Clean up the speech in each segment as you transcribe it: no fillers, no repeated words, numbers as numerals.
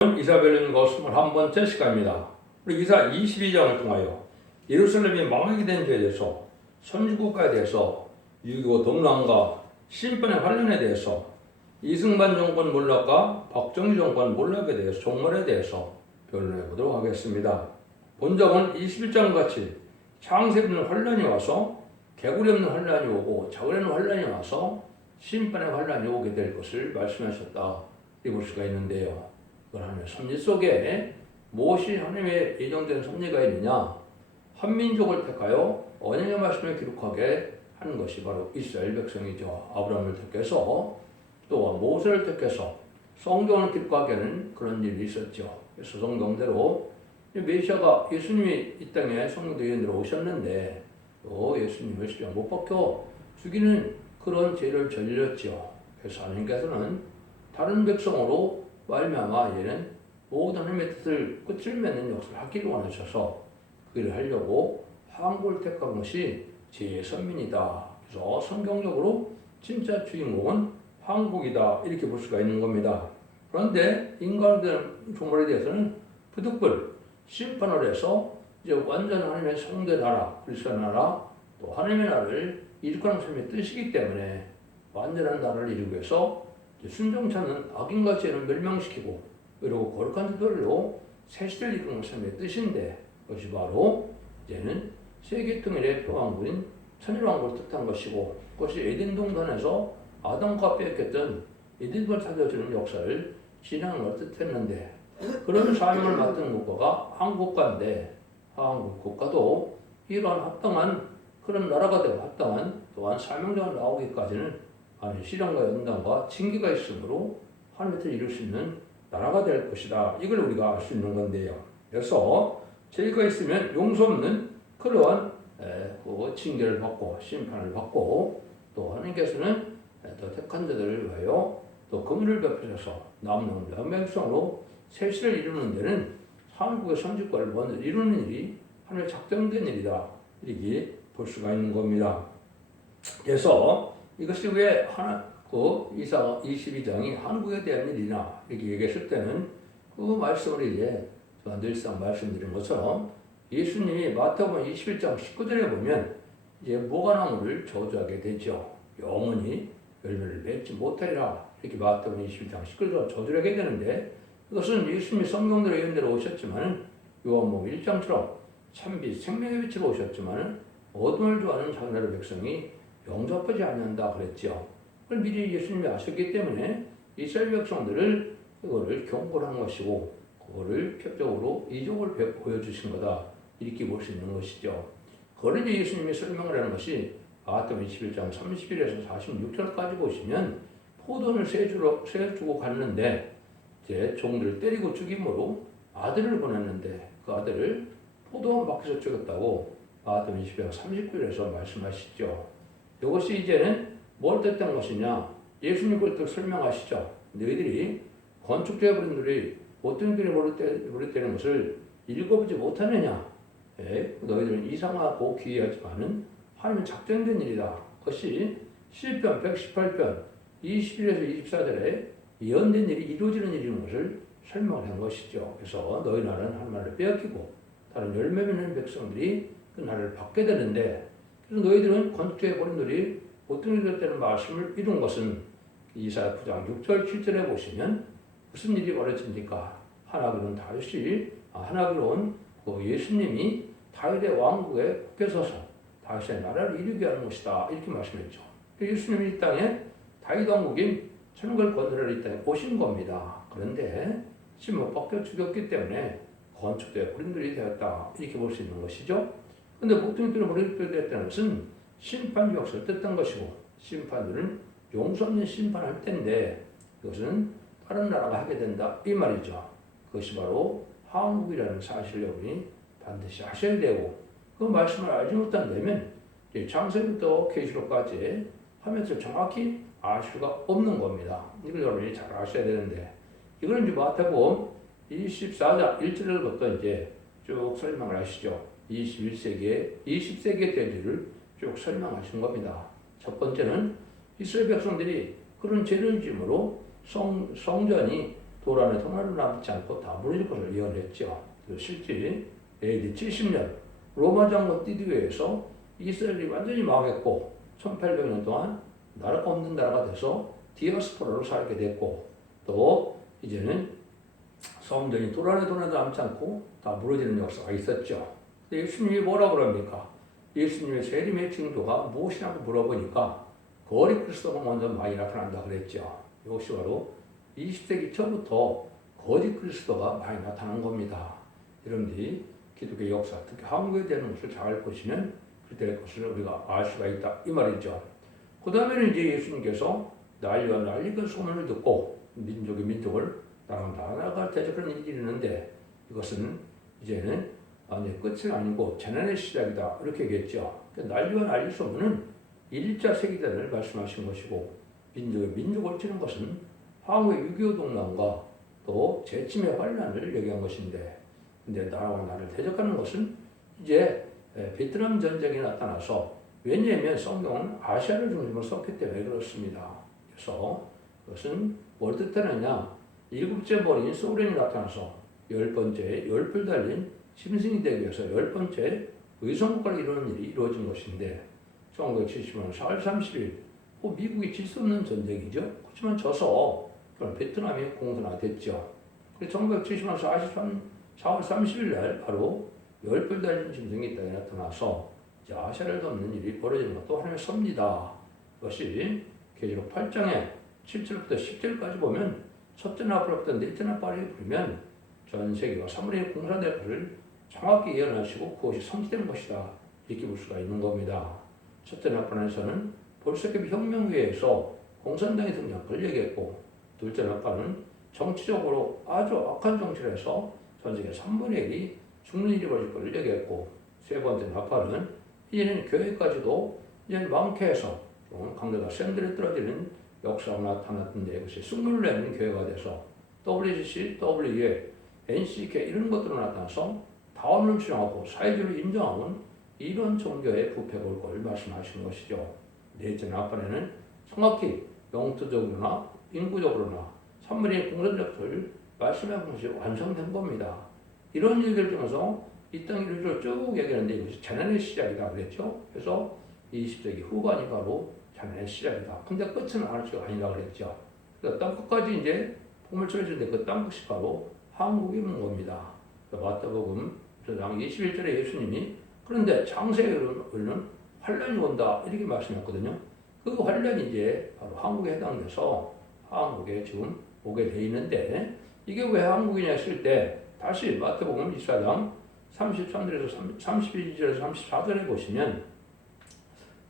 이사벨론과 21번째 시간입니다. 우리 이사 22장을 통하여 예루살렘이 망하게 된 죄에 대해서, 선지국가에 대해서, 6.25 동란과 심판의 관련에 대해서, 이승만 정권 몰락과 박정희 정권 몰락에 대해서, 종말에 대해서 변론해 보도록 하겠습니다. 본적은 21장 같이 창세 없는 환란이 와서 개구리 없는 환란이 오고 자고리 없는 환란이 와서 심판의 환란이 오게 될 것을 말씀하셨다. 볼 수가 있는데요. 하나님의 섭리 속에 무엇이 하나님의 예정된 섭리가 있느냐? 한민족을 택하여 언약의 말씀을 기록하게 하는 것이 바로 이스라엘 백성이죠. 아브라함을 택해서 또한 모세를 택해서 성경을 기록하게 하는 그런 일이 있었죠. 그래서 성경대로 메시아가 예수님이 이 땅에 성경도 예언대로 오셨는데 또 예수님을 십자가에 못 박혀 죽이는 그런 죄를 저질렀죠. 그래서 하나님께서는 다른 백성으로 말미암아 얘는 모든 하나님의 뜻을 끝을 맺는 역사를 하기를 원하셔서 그 일을 하려고 한국을 택한 것이 제 선민이다. 그래서 성경적으로 진짜 주인공은 한국이다. 이렇게 볼 수가 있는 겁니다. 그런데 인간들 종말에 대해서는 부득불 심판을 해서 이제 완전 하나님의 성대 나라, 그리스도의 나라, 또 하나님의 나라를 이룩하는 삶의 뜻이기 때문에 완전한 나라를 이루기 위해서 순종차는 악인과 죄는 멸망시키고 그리고 거룩한 제도로 새 시대를 이루는 삶의 뜻인데 그것이 바로 이제는 세계통일의 표방국인 천일왕국을 뜻한 것이고 그것이 에덴 동산에서 아담과 빼앗겼던 에덴을 찾아주는 역사를 진행하는 걸 뜻했는데 그런 사명을 맡은 국가가 한국 국가인데 한국 국가도 이러한 합당한 그런 나라가 되고 합당한 또한 사명자가 나오기까지는 하나님의 시련과 연단과 징계가 있으므로 하나님의 뜻을 이룰 수 있는 나라가 될 것이다. 이걸 우리가 알 수 있는 건데요. 그래서 죄가 있으면 용서 없는 그러한 그 징계를 받고 심판을 받고 또 하나님께서는 또 택한 자들을 위하여 또 긍휼을 베푸셔서 남는 명백성으로 새 시대를 이루는 데는 한국의 선지국가를 먼저 이루는 일이 하나님의 작정된 일이다. 이렇게 볼 수가 있는 겁니다. 그래서 이것이 왜 이사 22장이 한국에 대한 일이나 이렇게 얘기했을 때는 그 말씀을 이제 제가 늘상 말씀드린 것처럼 예수님이 마태복음 21장 19절에 보면 이제 무화과나무를 저주하게 되죠. 영원히 열매를 맺지 못하리라. 이렇게 마태복음 21장 19절로 저주를 하게 되는데 이것은 예수님이 성경대로 예언대로 오셨지만 요한복음 1장처럼 참빛 생명의 빛으로 오셨지만 어둠을 좋아하는 장나라 백성이 영접하지 않는다 그랬죠. 그걸 미리 예수님이 아셨기 때문에 이스라엘 백성들을 그거를 경고를 한 것이고 그거를 표적으로 이적을 보여주신 거다. 이렇게 볼 수 있는 것이죠. 그걸 이제 예수님이 설명을 하는 것이 마태복음 21장 31에서 46절까지 보시면 포도를 세주고 갔는데 이제 종들을 때리고 죽임으로 아들을 보냈는데 그 아들을 포도원 밖에서 죽였다고 마태복음 21장 39절에서 말씀하시죠. 이것이 이제는 뭘 뜻한 것이냐? 예수님 그걸 또 설명하시죠. 너희들이 건축자분들이 어떤 길을 모르겠다는 것을 읽어보지 못하느냐? 너희들은 이상하고 기이하지만은 하나님의 작정된 일이다. 그것이 시편 118편 21에서 24절에 예언된 일이 이루어지는 일인 것을 설명한 것이죠. 그래서 너희 나라는 하나님 나라를 빼앗기고 다른 열매 맺는 백성들이 그 나라를 받게 되는데 그래서 너희들은 건축자의 버림들이 어떤 일이 됐다는 말씀을 이룬 것은 이사야 9장 6절 7절에 보시면 무슨 일이 벌어집니까? 하나님은 하나님은 그 예수님이 다윗의 왕국에 굳게 서서 다윗의 나라를 이루게 하는 것이다. 이렇게 말씀했죠. 예수님이 이 땅에 다윗 왕국인 천국을 건설하러 이 땅에 오신 겁니다. 그런데 지금 못 박혀 죽였기 때문에 건축자의 버림들이 되었다. 이렇게 볼 수 있는 것이죠. 그런데 보통 이들은 버림들이 되었다는 것은 심판 역사를 뜻한 것이고 심판들은 용서 없는 심판을 할 텐데 그것은 다른 나라가 하게 된다. 이 말이죠. 그것이 바로 한국이라는 사실을 여러분이 반드시 하셔야 되고 그 말씀을 알지 못한다면 창세부터 계시록까지 하면서 정확히 알 수가 없는 겁니다. 이걸 여러분이 잘 아셔야 되는데 이거는 이제 마태복음 24장 1절부터 이제 쭉 설명을 하시죠. 20세기의 대지를 쭉 설명하신 겁니다. 첫 번째는 이스라엘 백성들이 그런 죄를 지음으로 성전이 돌 안에 하나도 남지 않고 다 무너질 것을 예언했죠. 실제 AD 70년 로마 장군 디디오에서 이스라엘이 완전히 망했고 1800년 동안 나라가 없는 나라가 돼서 디아스포라로 살게 됐고 또 이제는 성전이 돌 안에 남지 않고 다 무너지는 역사가 있었죠. 예수님이 뭐라고 그럽니까? 예수님의 재림의 징조가 무엇이라고 물어보니까 거리 그리스도가 먼저 많이 나타난다 그랬죠. 이것이 바로 20세기 초부터 거짓 그리스도가 많이 나타난 겁니다. 여러분들이 기독교 역사, 특히 한국에 대한 것을 잘 보시면 그렇게 될 것을 우리가 알 수가 있다 이 말이죠. 그 다음에는 이제 예수님께서 난리와 난리가 소문을 듣고 민족이 민족을 나라가 대적하는 일이 있는데 이것은 이제는 끝이 아니고 재난의 시작이다 이렇게 얘기했죠. 난리와 난리 소문은 1차 세계대전을 말씀하신 것이고 민족의 민족을 치는 것은 한국의 6.25 동란과 또 재침의 환란을 얘기한 것인데 근데 나라와 나를 대적하는 것은 이제 베트남 전쟁이 나타나서 왜냐하면 성경은 아시아를 중심으로 썼기 때문에 그렇습니다. 그래서 그것은 뭘 뜻하느냐 7째 머리인 소련이 나타나서 10번째 열불 달린 심승이 되기 위해서 10번째 의성국가를 이루는 일이 이루어진 것인데 1970년 4월 30일 미국이 질 수 없는 전쟁이죠. 그렇지만 져서 베트남이 공산화됐죠. 그래서 1970년 4월 30일 날 바로 열불 달린 짐승이 땅에 나타나서 아시아를 덮는 일이 벌어지는 것도 하나님의 섭니다. 그것이 계시록 8장에 7절부터 10절까지 보면 첫째 나팔부터 넷째 나팔을 부르면 전 세계가 사물의 공산될 것을 정확히 예언하시고 그것이 성취되는 것이다. 이렇게 볼 수가 있는 겁니다. 첫째 나팔에서는 볼세케비 혁명회에서 공산당이 등장한 걸 얘기했고 둘째 나팔은 정치적으로 아주 악한 정치를 해서 전 세계 3분의 1이 죽는 일이 벌어질 걸 얘기했고 세 번째 나팔은 이제는 교회까지도 이제는 망케해서 강도가 샌들에 떨어지는 역사가 나타났는데 그것이 승부를 내는 교회가 돼서 WCC, WA, NCK 이런 것들로 나타나서 다원을 주장하고 사회주의를 인정하는 이런 종교의 부패가 올 걸 말씀하시는 것이죠. 넷째 나팔에는 정확히 영토적으로나 인구적으로나 산물의 공산적을 말씀하는 것이 완성된 겁니다. 이런 얘기를 통해서 이 땅 이루어져 쭉 얘기하는데 이것이 재난의 시작이다 그랬죠. 그래서 20세기 후반이 바로 재난의 시작이다. 근데 끝은 아르치가 아니라 그랬죠. 그래서 땅 끝까지 이제 복음을 전해주는데 그 땅 끝이 바로 한국이 있는 겁니다. 마태복음 1장 21절에 예수님이 그런데 장세에 이르는 환란이 온다 이렇게 말씀했거든요. 그 환란이 이제 바로 한국에 해당돼서 한국에 지금 오게 돼 있는데 이게 왜 한국이냐 했을 때 다시 마태복음 24장 33절에서 32절에서 34절에 보시면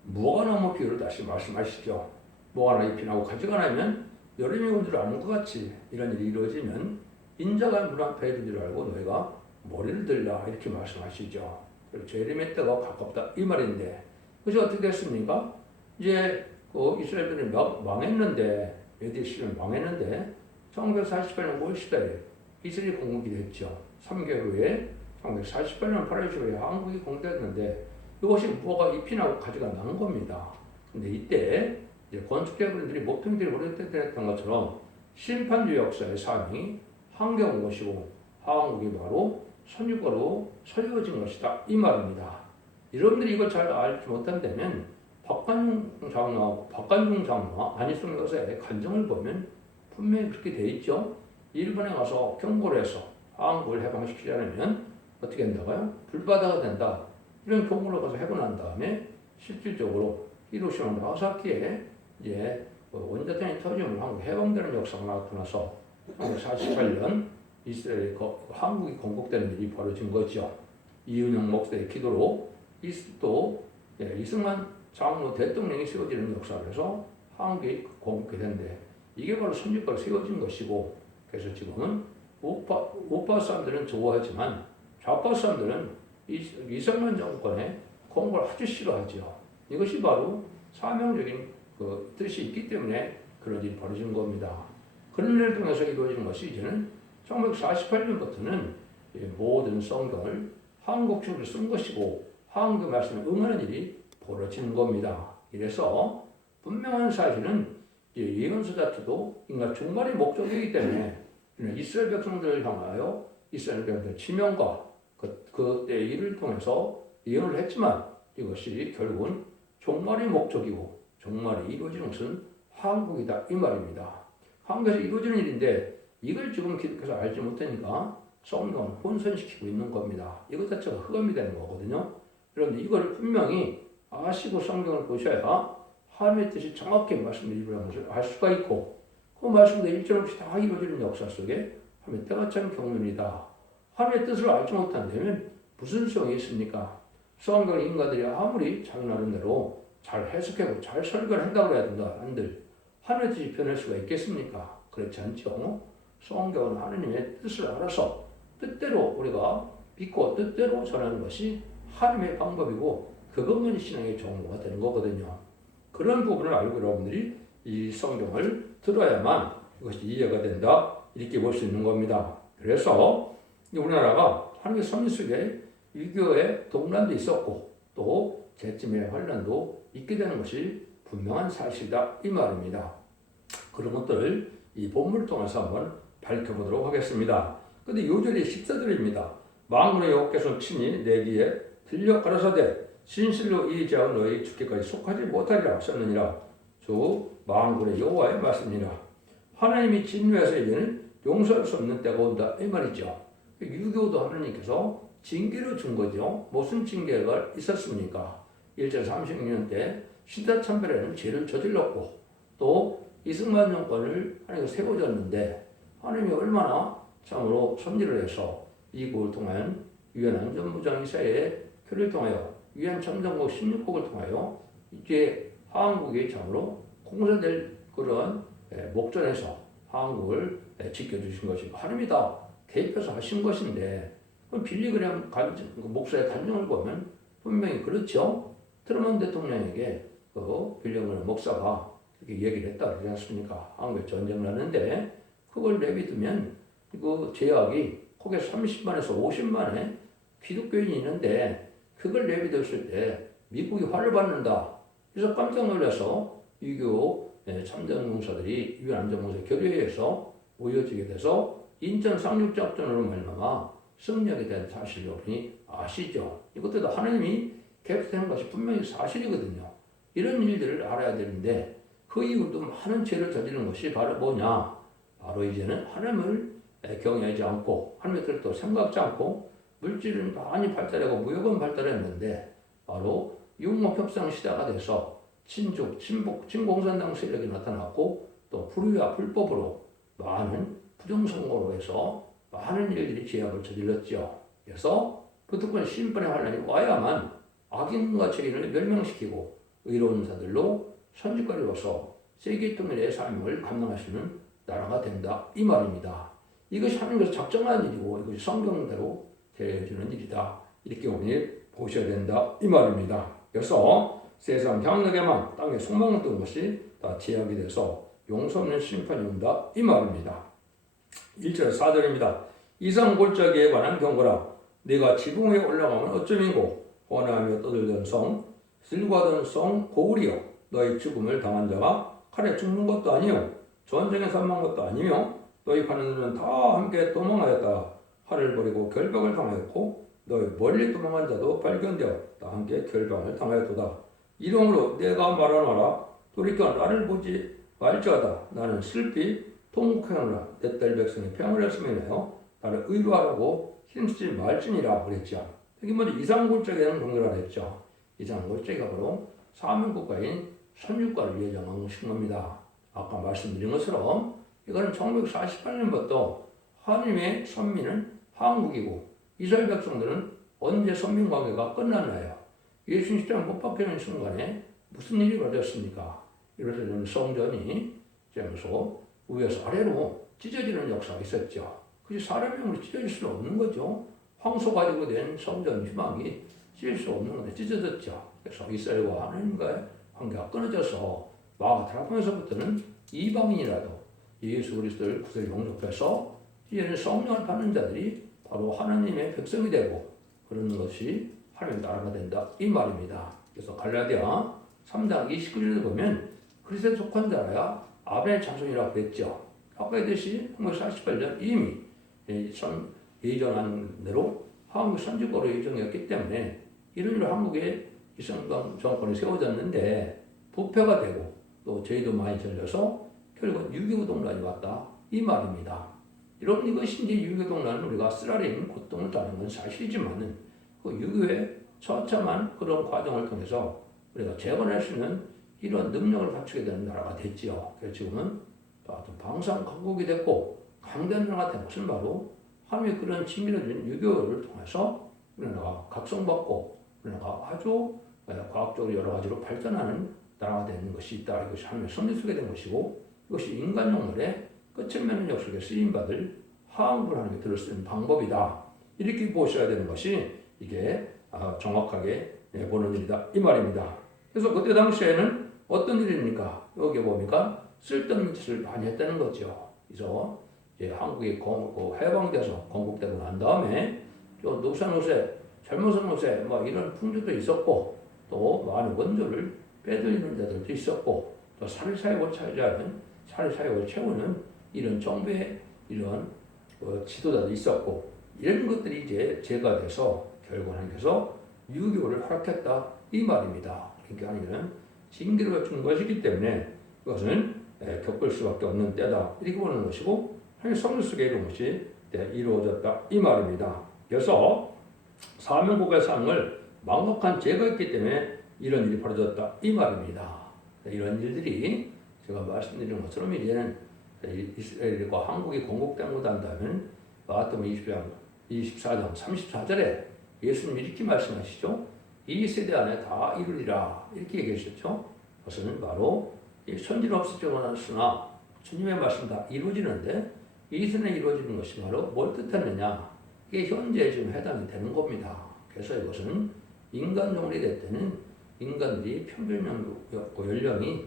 무화과나무 비유를 다시 말씀하시죠. 무화과나 잎이 나고 가지가 나면 여름이 온 줄 아는 것 같이 이런 일이 이루어지면 인자가 문 앞에 이른 줄 알고 너희가 머리를 들라 이렇게 말씀하시죠. 재림의 때가 가깝다 이 말인데 그것이 어떻게 됐습니까? 이제 그 이스라엘들이 망했는데 메디 시는 망했는데 1948년 5월 10일에 이스라엘이 공국이 됐죠. 3개월 후에 1948년 8월 10일에 한국이 공개됐는데 이것이 무화과 잎이 나고 가지가 난 겁니다. 근데 이때 이제 건축대부분들이 모평들이 오래됐던 것처럼 심판주 역사의 사명이 한국에 온 것이고 한국이 바로 선유과로 서려진 것이다 이 말입니다. 여러분들이 이걸 잘 알지 못한다면 박관중 장로와 안희숙 여사의 간증을 보면 분명히 그렇게 돼 있죠. 일본에 가서 경고를 해서 한국을 해방시키지 않으면 어떻게 된다고요? 불바다가 된다. 이런 경고를 가서 해고 난 다음에 실질적으로 히로시마 나가사키에 이제 원자탄이 터지면 한국 해방되는 역사가 나타나서 1948년 이스라엘 한국이 건국되는 일이 벌어진 거죠. 이은영 목사의 기도로 또 이승만 장로 대통령이 세워지는 역사에서 한국이 건국이 된데 이게 바로 선지과로 세워진 것이고 그래서 지금은 우파 사람들은 좋아하지만 좌파 사람들은 이승만 정권의 건국을 아주 싫어하죠. 이것이 바로 사명적인 그 뜻이 있기 때문에 그런 일이 벌어진 겁니다. 그런 일을 통해서 이루어지는 것이 이제는 1948년부터는 모든 성경을 한국식으로 쓴 것이고 한국 말씀에 응하는 일이 벌어지는 겁니다. 이래서 분명한 사실은 예언서 자체도 인간 종말의 목적이기 때문에 이스라엘 백성들을 향하여 이스라엘 백성들의 지명과 그때 일을 통해서 예언을 했지만 이것이 결국은 종말의 목적이고 종말이 이루어지는 것은 한국이다 이 말입니다. 한국에서 이루어지는 일인데 이걸 지금 기독교에서 알지 못하니까 성경을 혼선시키고 있는 겁니다. 이것 자체가 흑암이 되는 거거든요. 그런데 이걸 분명히 아시고 성경을 보셔야 하나님의 뜻이 정확히 말씀드리는 것을 알 수가 있고 그 말씀도 일절 없이 다 이루어지는 역사 속에 하나님의 때가 참 경륜이다. 하나님의 뜻을 알지 못한다면 무슨 소용이 있습니까? 성경 인가들이 아무리 자기 나름대로 잘 해석하고 잘 설교를 한다고 해야 된다 한들 하나님의 뜻이 변할 수가 있겠습니까? 그렇지 않죠. 성경은 하나님의 뜻을 알아서 뜻대로 우리가 믿고 뜻대로 전하는 것이 하나님의 방법이고 그것만이 신앙의 정보가 되는 거거든요. 그런 부분을 알고 여러분들이 이 성경을 들어야만 이것이 이해가 된다 이렇게 볼 수 있는 겁니다. 그래서 우리나라가 하나님의 섭리 속에 유교의 동란도 있었고 또 제쯤의 환란도 있게 되는 것이 분명한 사실이다 이 말입니다. 그런 것들을 이 본문을 통해서 한번 밝혀보도록 하겠습니다. 근데 요절이 14절입니다. 만군의 여호와께서 친히 내 귀에 들려 가라사대 진실로 이 죄가 너희 죽기까지 속하지 못하리라 하셨느니라. 주 만군의 여호와의 말씀이니라. 하나님이 진노해서 이제는 용서할 수 없는 때가 온다 이 말이죠. 유교도 하나님께서 징계를 준 거죠. 무슨 징계가 있었습니까? 1절 36년 때 신다참배라는 죄를 저질렀고 또 이승만 정권을 하나님께서 세워졌는데 하나님이 얼마나 참으로 섭리를 해서 이국을 통한 유엔 안전부장 이사회의 표를 통하여 유엔 참전국 16국을 통하여 이제 한국이 참으로 공사될 그런 목전에서 한국을 지켜주신 것이고 하나님이 다 개입해서 하신 것인데 빌리그램 목사의 간증을 보면 분명히 그렇죠. 트루먼 대통령에게 그 빌리그램 목사가 이렇게 얘기를 했다 그러지 않습니까? 한국에 전쟁 나는데 그걸 내비두면 그 제약이 거기에 30만에서 50만의 기독교인이 있는데 그걸 내비뒀을 때 미국이 화를 받는다. 그래서 깜짝 놀라서 유교 참전공사들이 유엔 안전공사 결의회에서 모여지게 돼서 인천 상륙작전으로 말미암아 승리하게 된 사실을 여러분이 아시죠? 이것도 하나님이 개입된 것이 분명히 사실이거든요. 이런 일들을 알아야 되는데 그 이후도 많은 죄를 저지른 것이 바로 뭐냐? 바로 이제는 하나님을 경외하지 않고 하나님의 뜻을 또 생각하지 않고 물질은 많이 발달하고 무역은 발달했는데 바로 육목협상 시대가 돼서 친족, 친복, 친공산당 세력이 나타났고 또 불의와 불법으로 많은 부정선거로 해서 많은 일들이 죄악을 저질렀죠. 그래서 부득권 심판의 환란이 와야만 악인과 죄인을 멸망시키고 의로운 자들로 선지자로서 세계 통일의 삶을 감당하시는 나라가 된다 이 말입니다. 이것이 하나님께서 작정한 일이고 이것이 성경대로 되어지는 일이다 이렇게 오늘 보셔야 된다 이 말입니다. 그래서 세상 향락에만 땅에 소망을 뜬 것이 다 죄악이 돼서 용서 없는 심판이 온다 이 말입니다. 1절 4절입니다. 이상 골짜기에 관한 경고라. 네가 지붕 위에 올라가면 어쩌미고 원하며 떠들던 성 슬과던 성 고울이여 너희 죽음을 당한 자가 칼에 죽는 것도 아니요 전쟁에 사망한 것도 아니며 너희 가는들은 다 함께 도망하였다. 칼을 버리고 결박을 당하였고 너희 멀리 도망한 자도 발견되어 다 함께 결박을 당하였도다. 이러므로 내가 말하노라 돌이켜 나를 보지 말지어다. 나는 슬피 통곡하노라. 내 딸 백성이 평을 했으면요 나를 의로하라고 힘쓰지 말지니라 그랬죠. 여기 먼저 이상골짜기라는 경고를 했죠. 이상골짜기가 바로 사명국가인 선유국가를 예정한 겁니다. 아까 말씀드린 것처럼 이거는 1948년부터 하나님의 선민은 한국이고 이스라엘 백성들은 언제 선민 관계가 끝났나요? 예수님 십자가 못 박히는 순간에 무슨 일이 벌어졌습니까? 이래서 성전이 되면서 위에서 아래로 찢어지는 역사가 있었죠. 그게 사람의 힘으로 찢어질 수는 없는 거죠. 황소 가지고 된 성전 희망이 찢어질 수 없는 건데 찢어졌죠. 그래서 이스라엘과 하나님과의 관계가 끊어져서 마가다락방에서부터는 이방인이라도 예수 그리스도를 구세를 영접해서 이제는 성령을 받는 자들이 바로 하나님의 백성이 되고 그런 것이 하나님의 나라가 된다 이 말입니다. 그래서 갈라디아 3장 29절을 보면 그리스도에 속한 자라야 아벨의 자손이라고 했죠. 아까 했듯이 1948년 이미 예정한 대로 한국 선진국으로 예정이었기 때문에 이런 일로 한국에 이승만 정권이 세워졌는데 부패가 되고 또 죄도 많이 절려서 결국 6.25 동란이 왔다 이 말입니다. 여러분 이것이 이제 6.25 동란은 우리가 쓰라린 고통을 당한 건 사실이지만은 그 6.25의 처참한 그런 과정을 통해서 우리가 재건할 수 있는 이런 능력을 갖추게 되는 나라가 됐지요. 그래서 지금은 방산 강국이 됐고 강대한 나라가 된 것은 바로 하나님의 그런 징계를 준 6.25를 통해서 우리나라가 각성받고 우리나라가 아주 과학적으로 여러 가지로 발전하는 나라가 되는 것이 있다. 이것이 하나님의 섭리 속에 된 것이고 이것이 인간 영물의 끝을 맺는 역속에 쓰임받을 화학을 하나님께 들을 수 있는 방법이다. 이렇게 보셔야 되는 것이 이게 정확하게 보는 일이다. 이 말입니다. 그래서 그때 당시에는 어떤 일입니까? 여기 보니까 쓸데없는 짓을 많이 했다는 거죠. 그래서 한국이 해방돼서 건국되고 난 다음에 또 노세, 젊은 노세 이런 풍조도 있었고 또 많은 원조를 빼돌리는 데들도 있었고 또 사회사역을 차지하는 사회사역을 채우는 이런 정부의 이런 지도자도 있었고 이런 것들이 이제 제가 돼서 결국 하나님께서 유교를 허락했다 이 말입니다. 그러니까 하나님은 징계를 준 것이기 때문에 그것은 겪을 수밖에 없는 때다 이렇게 보는 것이고 하나님 성령 속에 이런 것이 이루어졌다 이 말입니다. 그래서 사명국의 삶을 망각한 죄가 있기 때문에 이런 일이 벌어졌다 이 말입니다. 이런 일들이 제가 말씀드린 것처럼 이제는 이스라엘과 한국이 건국되고 난 다음에는 마태복음 24장 34절에 예수님이 이렇게 말씀하시죠. 이 세대 안에 다 이루리라 이렇게 얘기하셨죠. 그것은 바로 선지는 없었으나 주님의 말씀 다 이루어지는데 이 세대에 이루어지는 것이 바로 뭘 뜻하느냐 이게 현재에 지금 해당이 되는 겁니다. 그래서 이것은 인간종이 될 때는 인간들이 평균 연령이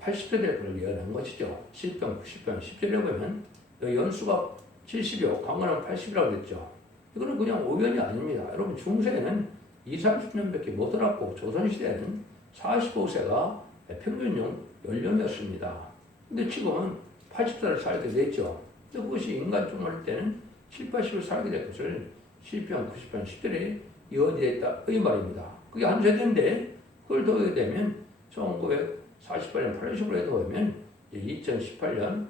80세 될 것을 예언한 것이죠. 10편, 90편, 10절에 보면 연수가 70이요, 강건은 80이라고 그랬죠. 이거는 그냥 오변이 아닙니다. 여러분 중세에는 20, 30년밖에 못 살았고 조선시대에는 45세가 평균 연령이었습니다. 근데 지금은 80살을 살게 됐죠. 근데 그것이 인간종일 때는 7, 80을 살게 될 것을 10편, 90편, 10절에 예언이 됐다 이 말입니다. 그게 한 세대인데 그걸 더하게 되면 1948년 8월 10월에 더하면 2018년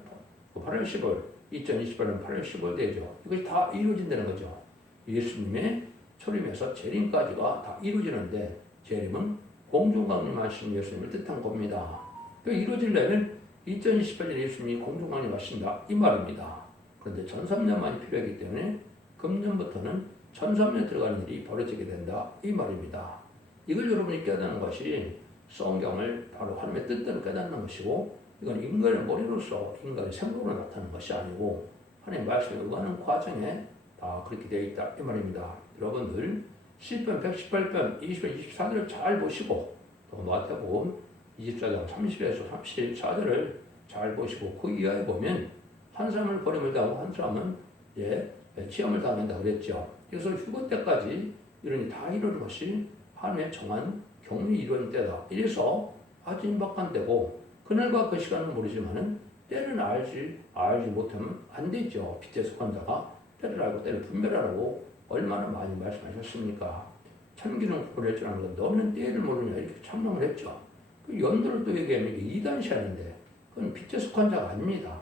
8월 10월 2028년 8월 10월 되죠. 이것이 다 이루어진다는 거죠. 예수님의 초림에서 재림까지가 다 이루어지는데 재림은 공중강림하신 예수님을 뜻한 겁니다. 이루어지려면 2028년 예수님이 공중강림하신다 이 말입니다. 그런데 1300년만이 필요하기 때문에 금년부터는 1300년 들어가는 일이 벌어지게 된다 이 말입니다. 이걸 여러분이 깨닫는 것이 성경을 바로 하나님의 뜻대로 깨닫는 것이고 이건 인간의 머리로서 인간의 생각으로 나타나는 것이 아니고 하나님의 말씀에 의하는 과정에 다 그렇게 되어 있다 이 말입니다. 여러분들 10편, 118편, 20편, 24절을 잘 보시고 또 마태복음 24장 30에서 34절을 잘 보시고 그 이하에 보면 한 사람을 버림을 당하고 한 사람은 치험을 당한다고 그랬죠. 그래서 휴거 때까지 이런 일이 다 이루어진 것이 하나님의 정한 경륜이 이루어진 때다. 이래서 아주 임박한 때고 그날과 그 시간은 모르지만은 때를 알지 못하면 안 되죠. 빛에 속한 자가 때를 알고 때를 분별하라고 얼마나 많이 말씀하셨습니까? 천기는 구별할 줄 아는 건 너는 때를 모르냐 이렇게 참명을 했죠. 그 연도를 또 얘기하면 이단시하는데 그건 빛에 속한 자가 아닙니다.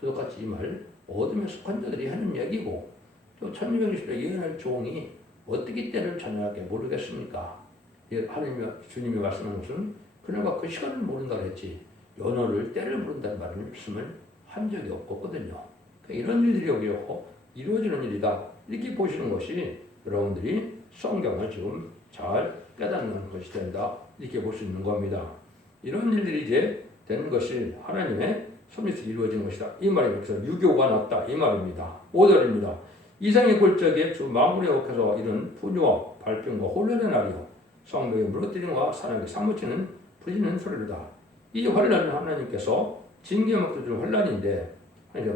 저도같이 이 말 어둠에 속한 자들이 하는 얘기고 또 1260년 예언할 종이 어떻게 때를 정확하게 모르겠습니까? 하나님이 주님이 말씀하는 것은 그날과 그 시간을 모른다고 했지 연호를 때를 모른다는 말씀을 한 적이 없거든요. 그러니까 이런 일들이 여기서 이루어지는 일이다. 이렇게 보시는 것이 여러분들이 성경을 지금 잘 깨닫는 것이 된다. 이렇게 볼 수 있는 겁니다. 이런 일들이 이제 되는 것이 하나님의 섭리에서 이루어진 것이다. 이 말입니다. 그래서 유교가 났다. 이 말입니다. 5절입니다. 이상의 골적에 주 마무리에 옥해서 이런 분유와 발병과 혼란의 날이요. 성벽에 무너뜨림과 사람에게 사무치는 부리는 소리로다. 이 환란은 하나님께서 징계 먹도 줄 환란인데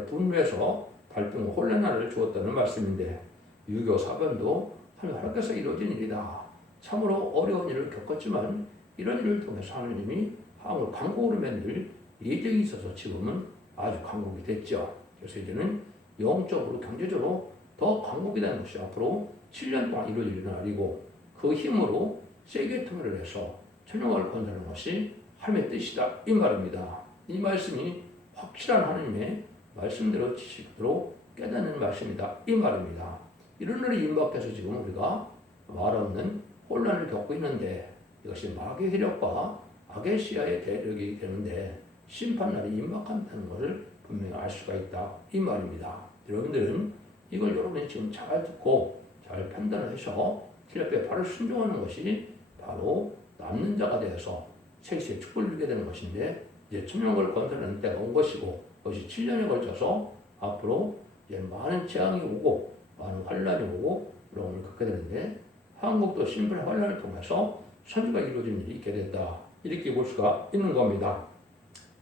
분유에서 발병과 혼란의 날을 주었다는 말씀인데 유교 사변도 하나님께서 이루어진 일이다. 참으로 어려운 일을 겪었지만 이런 일을 통해서 하나님이 한국을 강국으로 만들 예정이 있어서 지금은 아주 강국이 됐죠. 그래서 이제는 영적으로 경제적으로 더 강국이 되는 것이 앞으로 7년 동안 이루어질 날이고 그 힘으로 세계 통일을 해서 천년왕국을 건설하는 것이 하나님의 뜻이다 이 말입니다. 이 말씀이 확실한 하나님의 말씀대로 지식대로 깨닫는 말씀이다 이 말입니다. 이런 날이 임박해서 지금 우리가 말 없는 혼란을 겪고 있는데 이것이 마귀의 세력과 악의 시야의 대력이 되는데 심판날이 임박한다는 것을 분명히 알 수가 있다 이 말입니다. 여러분들은 이걸 여러분이 지금 잘 듣고 잘 판단을 해서 주 앞에 바로 순종하는 것이 바로 남는 자가 되어서 책시의 축복을 누리게 되는 것인데 이제 천년왕국을 건설하는 때가 온 것이고 그것이 7년에 걸쳐서 앞으로 이제 많은 재앙이 오고 많은 환란이 오고 그런 걸 겪게 되는데 한국도 심판의 환란을 통해서 선주가 이루어진 일이 있게 된다 이렇게 볼 수가 있는 겁니다.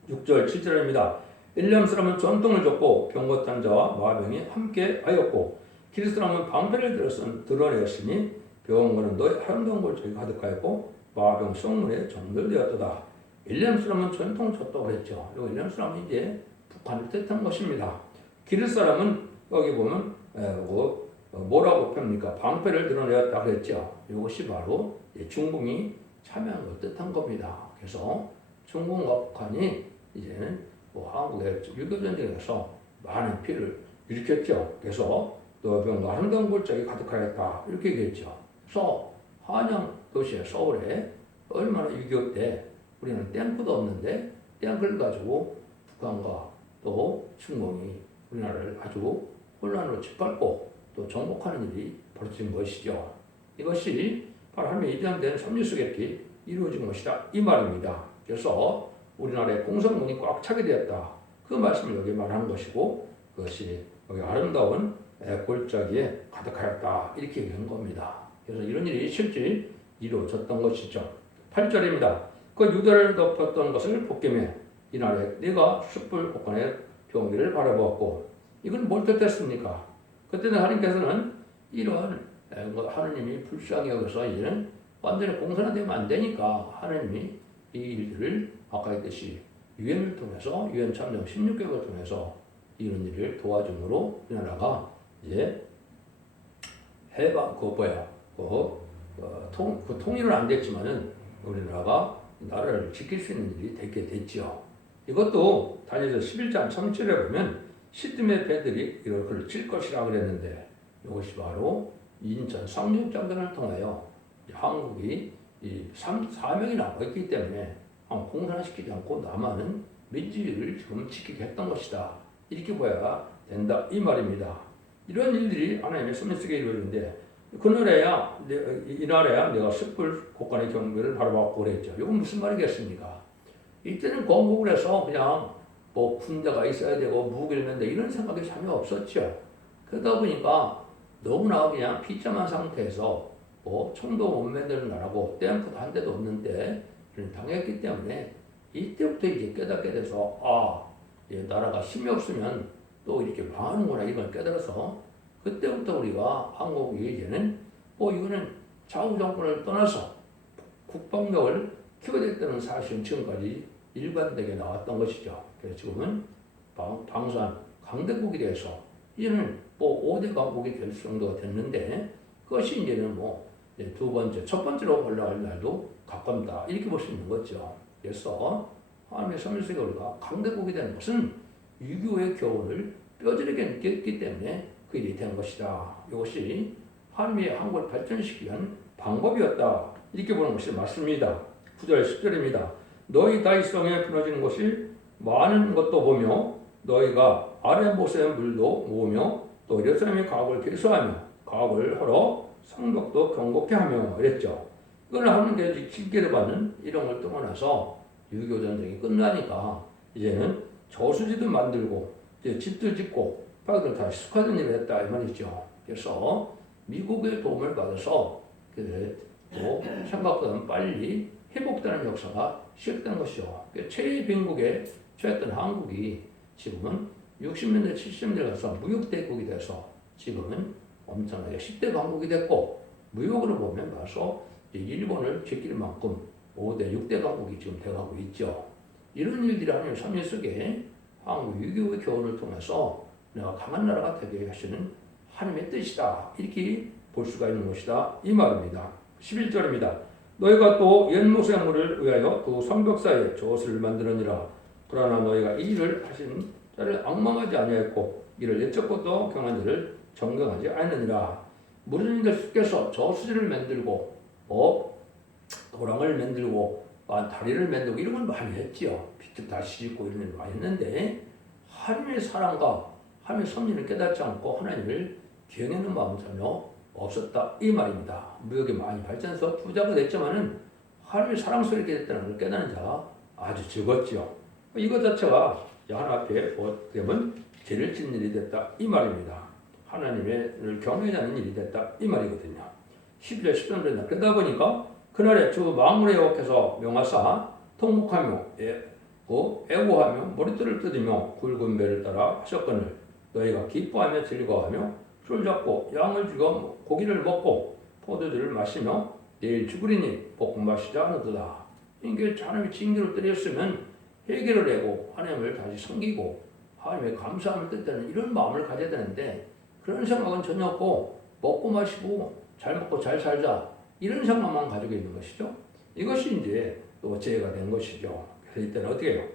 6절 7절입니다. 엘리암 사람은 전통을 줬고 병고탄 자와 마병이 함께 하였고 기르 사람은 방패를 드러내었으니 병거는 너희 아름다운 골짜기 가득하였고 마병 성문에 정결되었도다. 엘리암 사람은 전통 줬다고 그랬죠. 이 엘리암 사람은 이제 북한을 뜻한 것입니다. 기르 사람은 여기 보면 뭐라고 펴니까 방패를 드러내었다 그랬죠. 이것이 바로 중공이 참여한 걸 뜻한 겁니다. 그래서 중공과 북한이 이제는 한국의 6.25 전쟁에서 많은 피해를 일으켰죠. 그래서 너희 병과 아름다운 골짜기 가득하였다 이렇게 얘기했죠. 그래서 한양 도시의 서울에 얼마나 6.25 때 우리는 탱크도 없는데 탱크를 가지고 북한과 또 중공이 우리나라를 아주 혼란으로 짓밟고 또 정복하는 일이 벌어진 것이죠. 이것이 바로 하나님의 예정된 섭리 속에 이루어진 것이다 이 말입니다. 그래서 우리나라의 공성문이 꽉 차게 되었다. 그 말씀을 여기 말하는 것이고 그것이 여기 아름다운 골짜기에 가득하였다 이렇게 얘기한 겁니다. 그래서 이런 일이 실제 이루어졌던 것이죠. 8절입니다. 그 유다를 덮었던 것을 벗기며 이날에 네가 숯불 곳간의 경기를 바라보았고 이건 뭘 뜻했습니까? 그때는 하나님께서는 이런 하나님이 불쌍히 여겨서 이제는 완전히 공산화되면 안 되니까 하나님이 이 일들을 아까 했듯이 유엔을 통해서 유엔 참정 16개국을 통해서 이런 일을 도와줌으로 우리나라가 이제 해방 통일은 안 됐지만은 우리나라가 나라를 지킬 수 있는 일이 되게 됐죠. 이것도 다니엘서 11장 3절에 보면 시드메 배들이 이걸 칠 것이라 그랬는데 이것이 바로 인천 상륙작전을 통하여 한국이 이 사명이 남아있기 때문에 공산화시키지 않고 남한은 민주주의를 지금 지키게 했던 것이다. 이렇게 봐야 된다 이 말입니다. 이런 일들이 하나님의 섭리 속에 이루어지는데 그날에야 이 나라야 내가 숯불 곳간의 경배를 바라봤고 그랬죠. 이건 무슨 말이겠습니까? 이때는 건국을 해서 그냥 군대가 있어야 되고 무기를 맨다 이런 생각이 전혀 없었죠. 그러다 보니까 너무나 그냥 비참한 상태에서 총도 못 만드는 나라고 탱크도 한 대도 없는데 당했기 때문에 이때부터 이제 깨닫게 돼서 나라가 힘이 없으면 또 이렇게 망하는구나 이걸 깨달아서 그때부터 우리가 한국이 이제는 이거는 좌우 정권을 떠나서 국방력을 키워냈다는 사실은 지금까지 일관되게 나왔던 것이죠. 그래서 지금은 방산 강대국이 돼서 이제는 5대 강국이 될 정도가 됐는데 그것이 이제는 두 번째, 첫 번째로 올라갈 날도 가깝다 이렇게 볼 수 있는 거죠. 그래서 하나님의 섭리 속에 우리가 강대국이 되는 것은 6.25의 교훈을 뼈저리게 느꼈기 때문에 그 일이 된 것이다. 이것이 하나님의 한국을 발전시키기 위한 방법이었다. 이렇게 보는 것이 맞습니다. 9절 10절입니다. 너희 다윗성에 부러지는 것이 많은 것도 보며 너희가 아래 못의 물도 모으며 또 예루살렘의 가옥을 개수하며 가옥을 하러 성벽도 경곡케 하며 이랬죠. 이걸 하는 게 징계를 받는 이런 걸 떠나서 6.25 전쟁이 끝나니까 이제는 저수지도 만들고 이제 집도 짓고 파괴를 다 수하던 일을 했다 이 말이죠. 그래서 미국의 도움을 받아서 또 생각보다 빨리 회복되는 역사가 시작되는 것이죠. 최빈국에 처했던 한국이 지금은 60년대 70년대 가서 무역대국이 돼서 지금은 엄청나게 10대 강국이 됐고 무역으로 보면 벌써 일본을 제낄 만큼 5대 6대 강국이 지금 돼가고 있죠. 이런 일들이 하나님의 섭리 속에 한국 6.25 교훈을 통해서 내가 강한 나라가 되게 하시는 하나님의 뜻이다. 이렇게 볼 수가 있는 것이다. 이 말입니다. 11절입니다. 너희가 또 옛 모세물을 위하여 두 성벽 사이에 저옷을 만들었니라. 그러나 너희가 이 일을 하신 자를 앙망하지 아니하였고 이를 예적고도 경한 자를 정경하지 않느니라. 무리님들께서 저수지를 만들고 도랑을 만들고 다리를 만들고 이런 걸 많이 했지요. 비트 다시 짓고 이런 일 많이 했는데 하나님의 사랑과 하나님의 섭리를 깨닫지 않고 하나님을 기행하는 마음 전혀 없었다. 이 말입니다. 무역이 많이 발전해서 부자가 됐지만은 하나님의 사랑 속에 됐다는 걸 깨닫는 자가 아주 적었지요. 이것 자체가 하나님 앞에 어떻게 보면 죄를 짓는 일이 됐다. 이 말입니다. 하나님을 경외하지 않는 일이 됐다. 이 말이거든요. 12절 13절에 그러다 보니까 그날에 주 만물의 여호와께서 명하사 통곡하며 애고하며 머리털을 뜯으며 굵은 배를 따라 하셨거늘 너희가 기뻐하며 즐거워하며 술 잡고 양을 죽여 고기를 먹고 포도주를 마시며 내일 죽으리니 볶음 마시자 하는도다. 이게 하나님의 징계를 때렸으면 회개를 하고 하나님을 다시 섬기고 하나님의 감사함을 뜻하는 이런 마음을 가져야 되는데 그런 생각은 전혀 없고 먹고 마시고 잘 먹고 잘 살자 이런 생각만 가지고 있는 것이죠. 이것이 이제 또 죄가 된 것이죠. 그래서 이때는 어떻게 해요?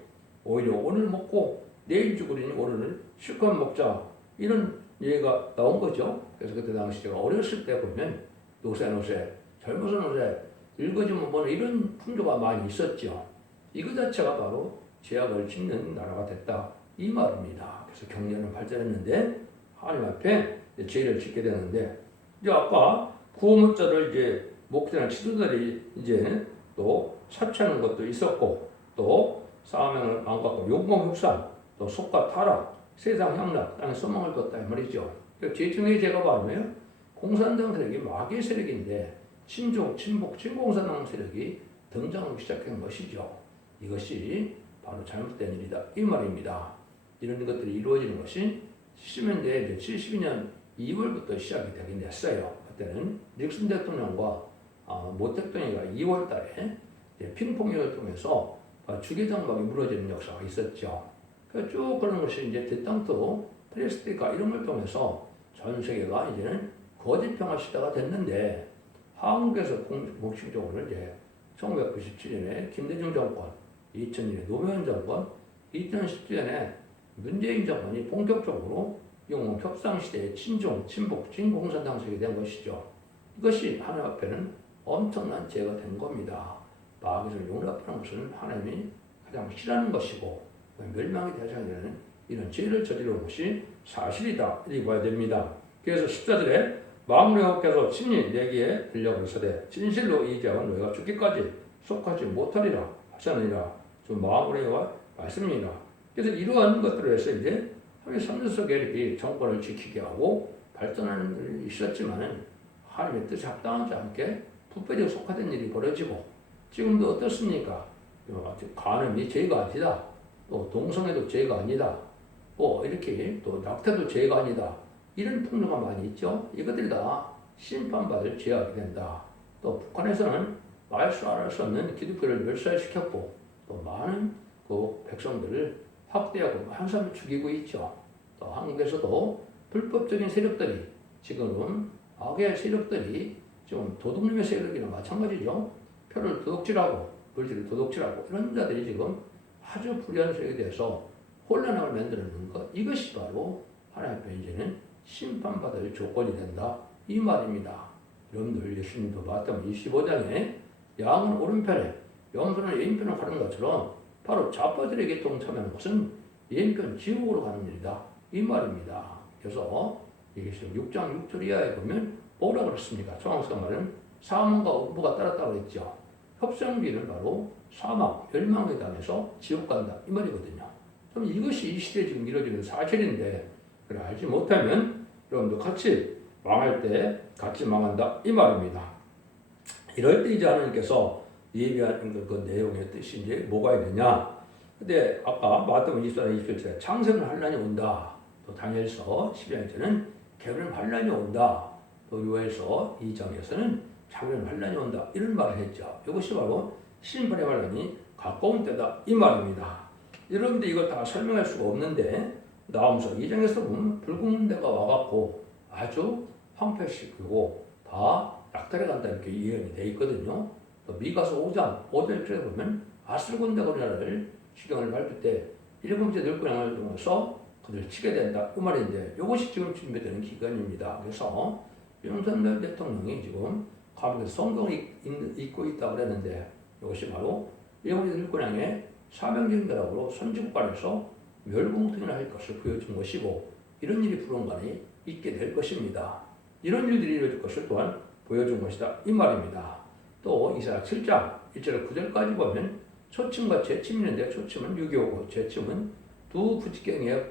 오히려 오늘 먹고 내일 죽으리니 오늘은 실컷 먹자 이런 얘기가 나온 거죠. 그래서 그때 당시 제가 어렸을 때 보면 노세 젊어서 노세 읽어주면 보는 이런 풍조가 많이 있었죠. 이거 자체가 바로 죄악을 짓는 나라가 됐다 이 말입니다. 그래서 경제는 발전했는데 하나님 앞에 죄를 짓게 되는데 이제 아까 구호문자를 이제 목전한 지도자들이 이제 또 사취하는 것도 있었고 또 사명을 망각하고 용공육산 또 속과 타락 세상 향락 땅에 소망을 뒀다 이 말이죠. 죄 중에 죄가 뭐예요? 공산당 세력이 마귀의 세력인데 친족, 친복, 친공산당 세력이 등장하기 시작한 것이죠. 이것이 바로 잘못된 일이다 이 말입니다. 이런 것들이 이루어지는 것이 70년대 72년 2월부터 시작이 되긴 했어요. 그때는 닉슨 대통령과 모 대통령이 2월 달에 핑퐁을 통해서 주계장막이 무너지는 역사가 있었죠. 쭉 그런 것이 이제 대땅도 프레스티카 이런 걸 통해서 전 세계가 이제는 거짓 평화 시대가 됐는데 한국에서 공식적으로 이제 1997년에 김대중 정권, 2000년에 노무현 정권, 2017년에 문재인 정권이 본격적으로 영국 협상 시대의 친중, 친복, 친공산당색이 된 것이죠. 이것이 하나님 앞에는 엄청난 죄가 된 겁니다. 마귀를 용납하는 것은 하나님이 가장 싫어하는 것이고 멸망의 대상이라는 이런 죄를 저지르는 것이 사실이다. 이렇게 봐야 됩니다. 그래서 14절에 만물의 여호와께서 친히 내게 들려가시되 진실로 이 죄악은 너희가 죽기까지 속하지 못하리라 하셨느니라. 좀 만물의 여호와 말씀입니다. 그래서 이러한 것들을 해서 이제 하나님의 선대 속에 이렇게 정권을 지키게 하고 발전하는 일이 있었지만은 하나님의 뜻에 합당하지 않게 부패되고 속화된 일이 벌어지고 지금도 어떻습니까? 간음이 죄가 아니다. 또 동성애도 죄가 아니다. 또 이렇게 또 낙태도 죄가 아니다. 이런 풍조가 많이 있죠. 이것들이 다 심판받을 죄악이 된다. 또 북한에서는 알 수 없는 기독교를 멸살시켰고 또 많은 그 백성들을 학대하고 한 사람을 죽이고 있죠. 또 한국에서도 불법적인 세력들이 지금 악의 세력들이 지금 도둑놈의 세력이랑 마찬가지죠. 표를 도둑질하고 물질을 도둑질하고 이런 자들이 지금 아주 불의한 세력에 대해서 혼란을 만드는 것 이것이 바로 하나님 앞에 이제는 심판받을 조건이 된다 이 말입니다. 여러분들 예수님도 마태복음 25장에 양은 오른편에 염소는 왼편을 가는 것처럼 바로 좌파들에게 동참하는 것은 왼편 지옥으로 가는 일이다 이 말입니다. 그래서 이게 6장 6절 이하에 보면 뭐라 그랬습니까? 정확한 말은 사망과 음부가 따랐다고 했죠. 협상비는 바로 사망, 멸망에 당해서 지옥 간다 이 말이거든요. 그럼 이것이 이 시대에 지금 이루어지는 사실인데 그걸 알지 못하면 여러분도 같이 망할 때 같이 망한다 이 말입니다. 이럴 때 이제 하나님께서 예비하는 그 내용의 뜻이 이제 뭐가 있느냐? 근데 아까 마태복음 24장 27절에 창세는 환란이 온다. 또 다니엘서 12장에서는 개변 환란이 온다. 또 요엘서 2장에서는 작은 환란이 온다. 이런 말을 했죠. 이것이 바로 심판의 환란이 가까운 때다 이 말입니다. 여러분들 이걸 다 설명할 수가 없는데 나오면서 이 장에서 보면 붉은 데가 와갖고 아주 황폐시키고 다 약탈해 간다 이렇게 예언이 돼 있거든요. 또 미가서 5장 줄에 보면 아슬곤데고리라를 시경을 밟을 때 일곱째 늙은양을 통해서 그들 치게 된다 그 말인데 이것이 지금 준비되는 기간입니다. 그래서 윤석열 대통령이 지금 감옥에서 성경을 읽고 있다고 그랬는데 이것이 바로 일곱째 늙은양의 사명진대라고 선진국간에서 멸공통일을 할 것을 보여준 것이고 이런 일이 불언간에 있게 될 것입니다. 이런 일들이 이루어질 것을 또한 보여준 것이다 이 말입니다. 또 이사야 7장 1절 9절까지 보면 초침과 재침이 있는데 초침은 6.25고 재침은 두 부직경에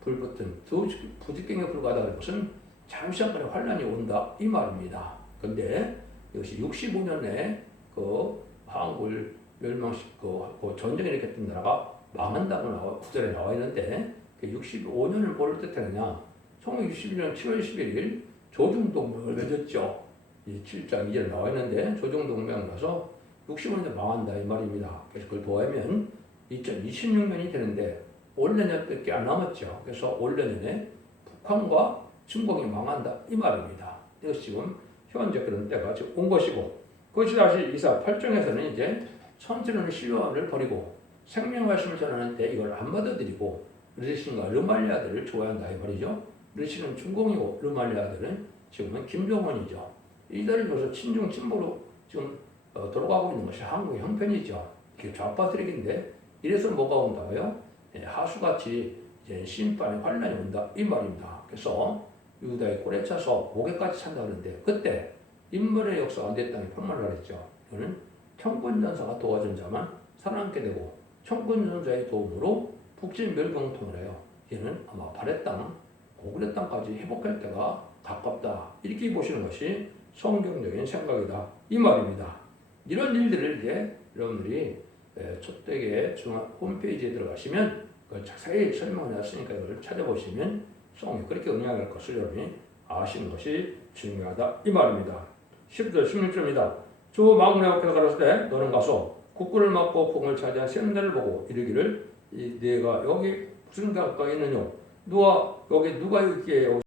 불붙은 두 부직경에 불과하다는 것은 잠시간의 환란이 온다 이 말입니다. 그런데 이것이 65년에 그 한국을 멸망시키고 그 전쟁이 일으켰던 나라가 망한다고 구절에 나와 있는데 65년을 뭘 뜻하느냐 1961년 7월 11일 조중동맹을 맺었죠. 이 7장 2절에 나와 있는데 조중동맹을 가서 65년 망한다 이 말입니다. 그래서 그걸 더하면 2026년이 되는데 올 내년밖에 안 남았죠. 그래서 올 내년에 북한과 중국이 망한다 이 말입니다. 이것이 지금 현재 그런 때가 지금 온 것이고 그것이 다시 이사 8장에서는 이제 천지는 신령함을 버리고 생명 말씀을 전하는 때 이걸 안 받아들이고 르신과 르말리아들을 좋아한다 이 말이죠. 르신은 중공이고 르말리아들은 지금은 김정은이죠. 이들을 줘서 친중 친보로 지금 돌아가고 있는 것이 한국의 형편이죠. 이게 좌파트랙인데 이래서 뭐가 온다고요? 하수같이 이제 심판의 환란이 온다 이 말입니다. 그래서 유다의 꼴에 차서 목에까지 찬다 그러는데 그때 인물의 역사가 안 됐다는 평말을 했죠. 이거는 청군전사가 도와준 자만 살아남게 되고 청군전사의 도움으로 북진 멸경통을 해요. 이는 아마 발해 땅, 고구려 땅까지 회복할 때가 가깝다. 이렇게 보시는 것이 성경적인 생각이다. 이 말입니다. 이런 일들을 이제 여러분들이 초대계 중앙 홈페이지에 들어가시면 그걸 자세히 설명을 했으니까 이걸 찾아보시면 성경이 그렇게 응용할 것을 여러분이 아시는 것이 중요하다. 이 말입니다. 10절 16절입니다. 주 마그네 앞에서 가라사대 너는 가서 국군을 막고 궁을 차지한 셈들을 보고 이르기를 내가 여기 무슨 가까이 있느냐 누가 여기 있기에